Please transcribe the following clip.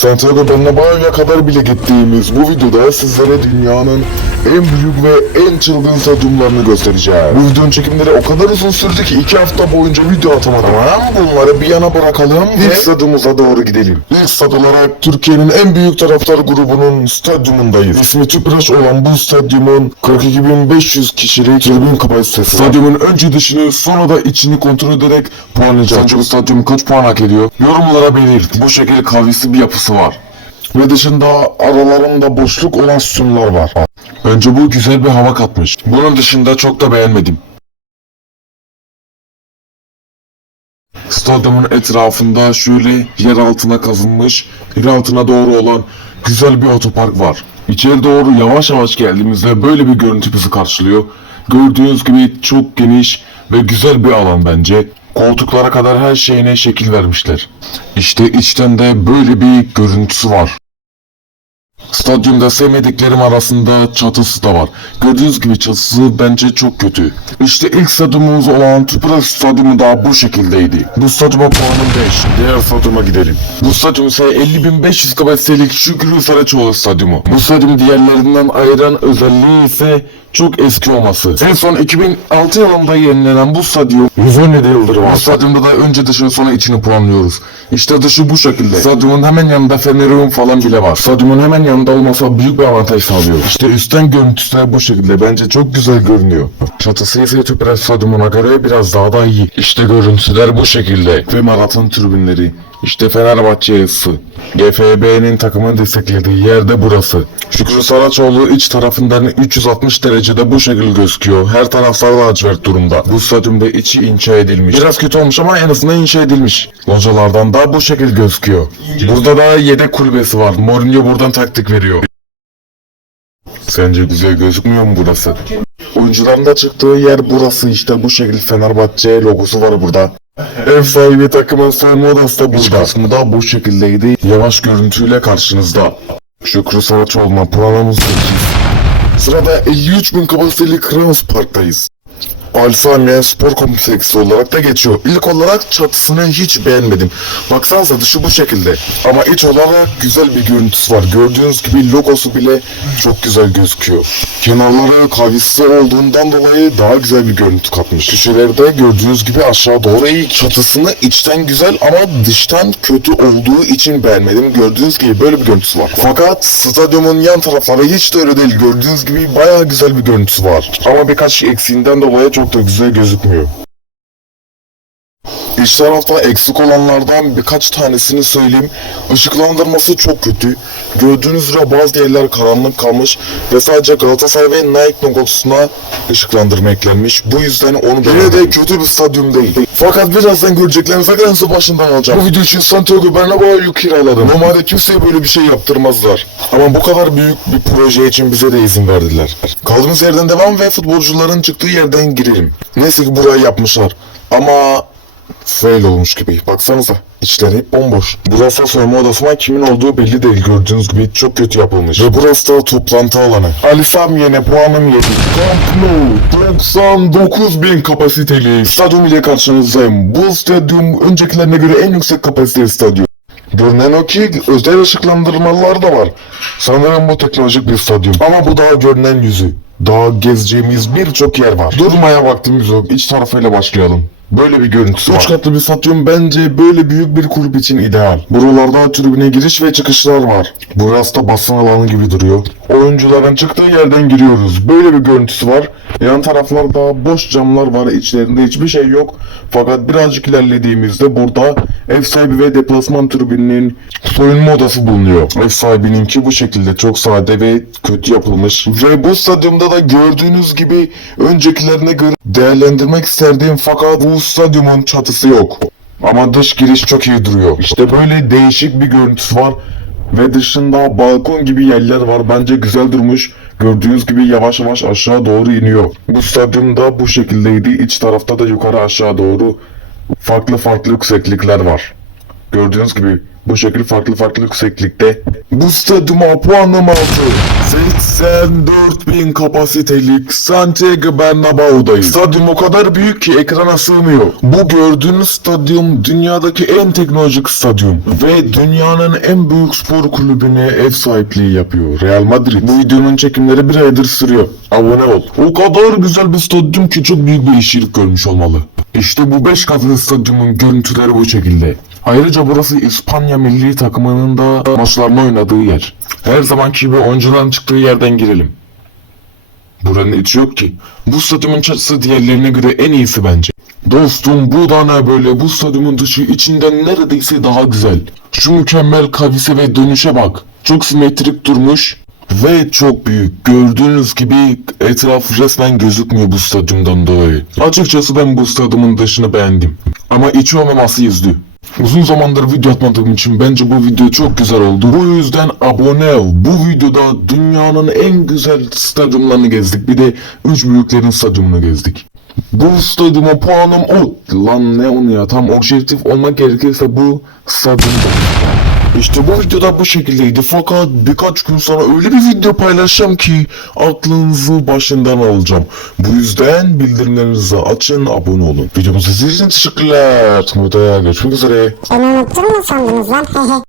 Santiago Bernabéu'ya kadar bile gittiğimiz bu videoda sizlere dünyanın en büyük ve en çılgın stadyumlarını göstereceğim. Bu videonun çekimleri o kadar uzun sürdü ki iki hafta boyunca video atamadım. Tamam bunları bir yana bırakalım ve ilk stadyumumuza doğru gidelim. İlk stad olarak Türkiye'nin en büyük taraftar grubunun stadyumundayız. İsmi Tüpraş olan bu stadyumun 42.500 kişilik tribün kapasitesi. Stadyumun önce dışını sonra da içini kontrol ederek puanlayacağız. Sence bu stadyum kaç puan hak ediyor? Yorumlara belirt. Bu şekil kavisi bir yapısı var. Ve dışında aralarında boşluk olan sütunlar var. Bence bu güzel bir hava katmış. Bunun dışında çok da beğenmedim. Stadyumun etrafında şöyle yer altına kazınmış, yer altına doğru olan güzel bir otopark var. İçeri doğru yavaş yavaş geldiğimizde böyle bir görüntü bizi karşılıyor. Gördüğünüz gibi çok geniş ve güzel bir alan bence. Koltuklara kadar her şeyine şekil vermişler. İşte içten de böyle bir görüntüsü var. Stadyumda sevmediklerim arasında çatısı da var. Gördüğünüz gibi çatısı bence çok kötü. İşte ilk stadyumumuz olan Tüpraş Stadyumu da bu şekildeydi. Bu stadyuma puanım 5. Diğer stadyuma gidelim. Bu stadyum ise 50.500 kapasitelik Şükrü Saraçoğlu Stadyumu. Bu stadyum diğerlerinden ayıran özelliği ise çok eski olması. En son 2006 yılında yenilenen bu stadyum 117 yıldır var. Bu stadyumda da önce dışını sonra içini puanlıyoruz. İşte dışı bu şekilde. Stadyumun hemen yanında Fenerum falan bile var. Stadyumun hemen yanında olmasa büyük bir avantaj sağlıyor. İşte üstten görüntüsü de bu şekilde. Bence çok güzel görünüyor. Çatısı ise Tüpraş Stadyumuna göre biraz daha da iyi. İşte görüntüler bu şekilde. Ve maraton tribünleri. İşte Fenerbahçe yazısı. GFB'nin takımını desteklediği yerde burası. Şükrü Saraçoğlu iç tarafından 360 derecede bu şekilde gözüküyor. Her taraflar lacivert durumda. Bu stadyumda içi inşa edilmiş. Biraz kötü olmuş ama en azından inşa edilmiş. Localardan da bu şekilde gözüküyor. Burada da yedek kulübesi var. Mourinho buradan taktik veriyor. Sence güzel gözükmüyor mu burası? Oyuncuların da çıktığı yer burası işte bu şekilde Fenerbahçe logosu var burada. Ev sahibi takımın soyunma odası da burada. kısmı da bu şekildeydi. Yavaş görüntüyle karşınızda. Şükrü Saraçoğlu'na puanımız 8. Sırada 53 bin kapasiteli Krans Park'tayız. Alsamiye Spor Kompleksi olarak da geçiyor. İlk olarak çatısını hiç beğenmedim. Baksanıza dışı bu şekilde. Ama iç olarak güzel bir görüntüsü var. Gördüğünüz gibi logosu bile çok güzel gözüküyor. Kenarları kavisi olduğundan dolayı daha güzel bir görüntü katmış. Köşelerde gördüğünüz gibi aşağı doğru iyi. Çatısını içten güzel ama dıştan kötü olduğu için beğenmedim. Gördüğünüz gibi böyle bir görüntüsü var. Fakat stadyumun yan tarafları hiç de öyle değil. Gördüğünüz gibi bayağı güzel bir görüntüsü var. Ama birkaç eksiğinden dolayı çok da güzel gözükmüyor. İç tarafta eksik olanlardan birkaç tanesini söyleyeyim. Işıklandırması çok kötü. Gördüğünüz üzere bazı yerler karanlık kalmış ve sadece Galatasaray ve Nike logosuna ışıklandırma eklenmiş. Bu yüzden onu Yine de kötü bir stadyum değil. Fakat birazdan göreceklerinize en başından alacağım. Bu video için Santiago Bernabéu'yu kiraladım. Normalde kimseye böyle bir şey yaptırmazlar. Ama bu kadar büyük bir proje için bize de izin verdiler. Kaldığımız yerden devam ve futbolcuların çıktığı yerden girelim. Neyse ki burayı yapmışlar. Ama fail olmuş gibi. Baksanıza. İçleri hep bomboş. Burası soyunma odası ama kimin olduğu belli değil. Gördüğünüz gibi çok kötü yapılmış. Ve burası da toplantı alanı. Ali Sami yine puanım 7. Camp Nou 99 bin kapasiteli. Stadyum ile karşınızdayım. Bu stadyum öncekilerine göre en yüksek kapasiteli stadyum. Görünen o ki özel ışıklandırmalar da var. Sanırım bu teknolojik bir stadyum. Ama bu daha görünen yüzü. Daha gezeceğimiz birçok yer var. Durmaya vaktimiz yok. İç tarafıyla başlayalım. Böyle bir görüntüsü var. Üç katlı bir stadyum bence böyle büyük bir kulüp için ideal. Buralarda tribüne giriş ve çıkışlar var. Burası da basın alanı gibi duruyor. Oyuncuların çıktığı yerden giriyoruz. Böyle bir görüntüsü var. Yan taraflarda boş camlar var. İçlerinde hiçbir şey yok. Fakat birazcık ilerlediğimizde burada ev sahibi ve deplasman tribününün soyunma odası bulunuyor. Ev sahibininki bu şekilde çok sade ve kötü yapılmış. Ve bu stadyumda da gördüğünüz gibi öncekilerine göre değerlendirmek isterdim fakat bu stadyumun çatısı yok. Ama dış giriş çok iyi duruyor. İşte böyle değişik bir görüntüsü var. Ve dışında balkon gibi yerler var. Bence güzel durmuş. Gördüğünüz gibi yavaş yavaş aşağı doğru iniyor. Bu stadyumda bu şekildeydi. İç tarafta da yukarı aşağı doğru farklı farklı yükseklikler var. Gördüğünüz gibi bu şekil farklı farklı yükseklikte. Bu stadyuma puanım altı. 84 bin kapasitelik Santiago Bernabéu'dayız. Stadyum o kadar büyük ki ekrana sığmıyor. Bu gördüğünüz stadyum dünyadaki en teknolojik stadyum. Ve dünyanın en büyük spor kulübüne ev sahipliği yapıyor. Real Madrid. Bu videonun çekimleri bir aydır sürüyor. Abone ol. O kadar güzel bir stadyum ki çok büyük bir işçilik görmüş olmalı. İşte bu 5 katlı stadyumun görüntüleri bu şekilde. Ayrıca burası İspanya milli takımının da maçlarını oynadığı yer. Her zamanki gibi oyuncuların çıktığı yerden girelim. Buranın içi yok ki. Bu stadyumun çatısı diğerlerine göre en iyisi bence. Dostum bu da ne böyle bu stadyumun dışı içinden neredeyse daha güzel. Şu mükemmel kavise ve dönüşe bak. Çok simetrik durmuş ve çok büyük. Gördüğünüz gibi etraf resmen gözükmüyor bu stadyumdan dolayı. Açıkçası ben bu stadyumun dışını beğendim. Ama içi olmaması yüzdü. Uzun zamandır video atmadığım için bence bu video çok güzel oldu. Bu yüzden abone ol. Bu videoda dünyanın en güzel stadyumlarını gezdik. Bir de üç büyüklerin stadyumunu gezdik. Bu stadyuma puanım o. Lan ne onu ya tam objektif olmak gerekirse bu stadyumda. İşte bu videoda bu şekildeydi fakat birkaç gün sonra öyle bir video paylaşacağım ki aklınızı başından alacağım. Bu yüzden bildirimlerinizi açın, abone olun. Videomuzu izlediğiniz için teşekkürler. Muhtaya görüşmek üzere. Beni unuttun mu sandınız lan?